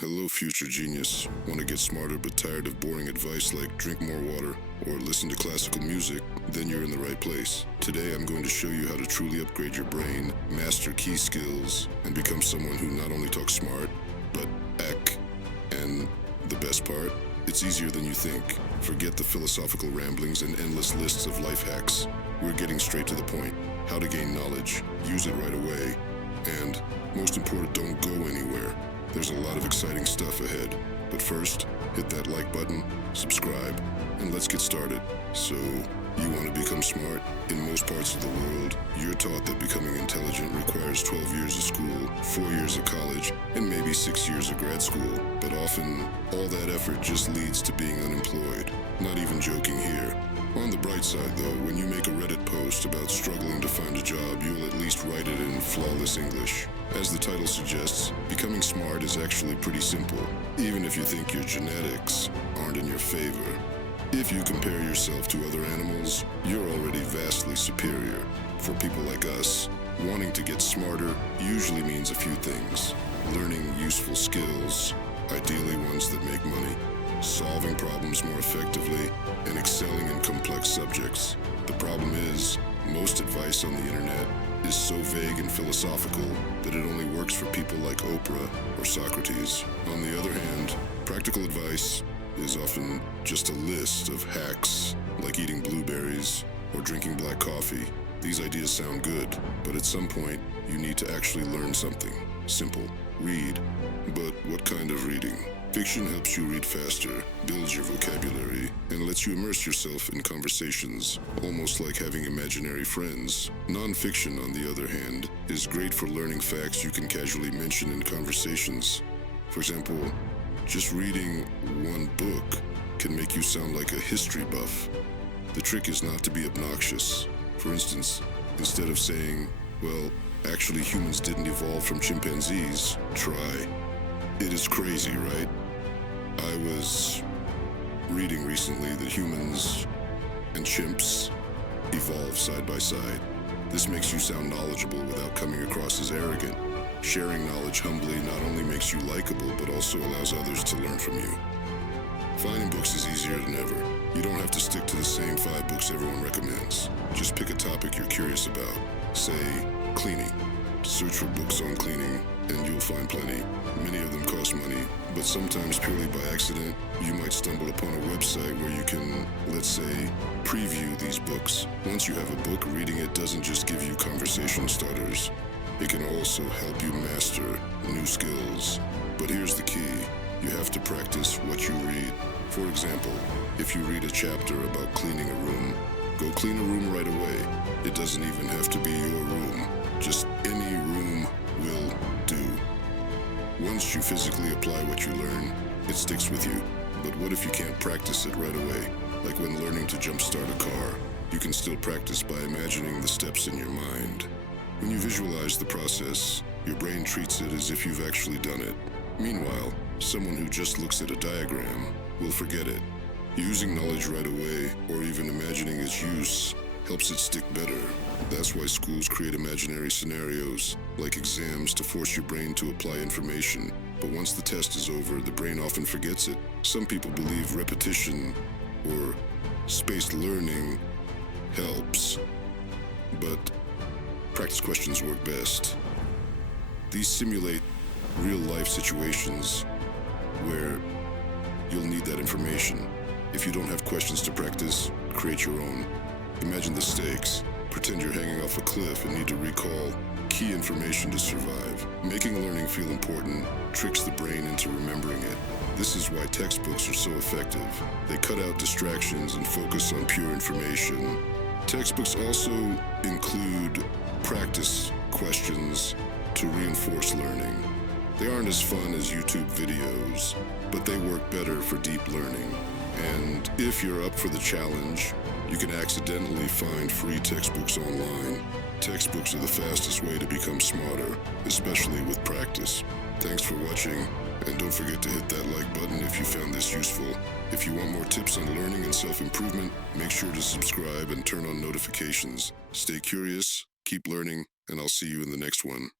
Hello, future genius. Want to get smarter but tired of boring advice like drink more water or listen to classical music? Then you're in the right place. Today, I'm going to show you how to truly upgrade your brain, master key skills, and become someone who not only talks smart, but act. And the best part? It's easier than you think. Forget the philosophical ramblings and endless lists of life hacks. We're getting straight to the point. How to gain knowledge, use it right away, and most important, don't go anywhere. There's a lot of exciting stuff ahead. But first, hit that like button, subscribe, and let's get started. So, you want to become smart? In most parts of the world, you're taught that becoming intelligent requires 12 years of school, 4 years of college, and maybe 6 years of grad school. But often, all that effort just leads to being unemployed. Not even joking here. On the bright side, though, when you make a Reddit post about struggling to find a job, you'll at least write it in flawless English. As the title suggests, becoming smart is actually pretty simple, even if you think your genetics aren't in your favor. If you compare yourself to other animals, you're already vastly superior. For people like us, wanting to get smarter usually means a few things. Learning useful skills, ideally ones that make money, solving problems more effectively, and excelling in complex subjects. The problem is, most advice on the internet is so vague and philosophical that it only works for people like Oprah or Socrates. On the other hand, practical advice is often just a list of hacks like eating blueberries or drinking black coffee. These ideas sound good, but at some point, you need to actually learn something. Simple. Read. But what kind of reading? Fiction helps you read faster, builds your vocabulary, and lets you immerse yourself in conversations, almost like having imaginary friends. Non-fiction, on the other hand, is great for learning facts you can casually mention in conversations. For example, just reading one book can make you sound like a history buff. The trick is not to be obnoxious. For instance, instead of saying, well, actually humans didn't evolve from chimpanzees, try, it is crazy, right? I was reading recently that humans and chimps evolved side by side. This makes you sound knowledgeable without coming across as arrogant. Sharing knowledge humbly not only makes you likable, but also allows others to learn from you. Finding books is easier than ever. You don't have to stick to the same 5 books everyone recommends. Just pick a topic you're curious about. Say, cleaning. Search for books on cleaning, and you'll find plenty. Many of them cost money, but sometimes purely by accident, you might stumble upon a website where you can, let's say, preview these books. Once you have a book, reading it doesn't just give you conversation starters. It can also help you master new skills. But here's the key. You have to practice what you read. For example, if you read a chapter about cleaning a room, go clean a room right away. It doesn't even have to be your room. Just any room will do. Once you physically apply what you learn, it sticks with you. But what if you can't practice it right away? Like when learning to jumpstart a car, you can still practice by imagining the steps in your mind. When you visualize the process, your brain treats it as if you've actually done it. Meanwhile, someone who just looks at a diagram will forget it. Using knowledge right away, or even imagining its use, helps it stick better. That's why schools create imaginary scenarios, like exams, to force your brain to apply information. But once the test is over, the brain often forgets it. Some people believe repetition or spaced learning helps, but practice questions work best. These simulate real-life situations where you'll need that information. If you don't have questions to practice, create your own. Imagine the stakes. Pretend you're hanging off a cliff and need to recall key information to survive. Making learning feel important tricks the brain into remembering it. This is why textbooks are so effective. They cut out distractions and focus on pure information. Textbooks also include practice questions to reinforce learning. They aren't as fun as YouTube videos, but they work better for deep learning. And if you're up for the challenge, you can accidentally find free textbooks online. Textbooks are the fastest way to become smarter, especially with practice. Thanks for watching, and don't forget to hit that like button if you found this useful. If you want more tips on learning and self-improvement, make sure to subscribe and turn on notifications. Stay curious, keep learning, and I'll see you in the next one.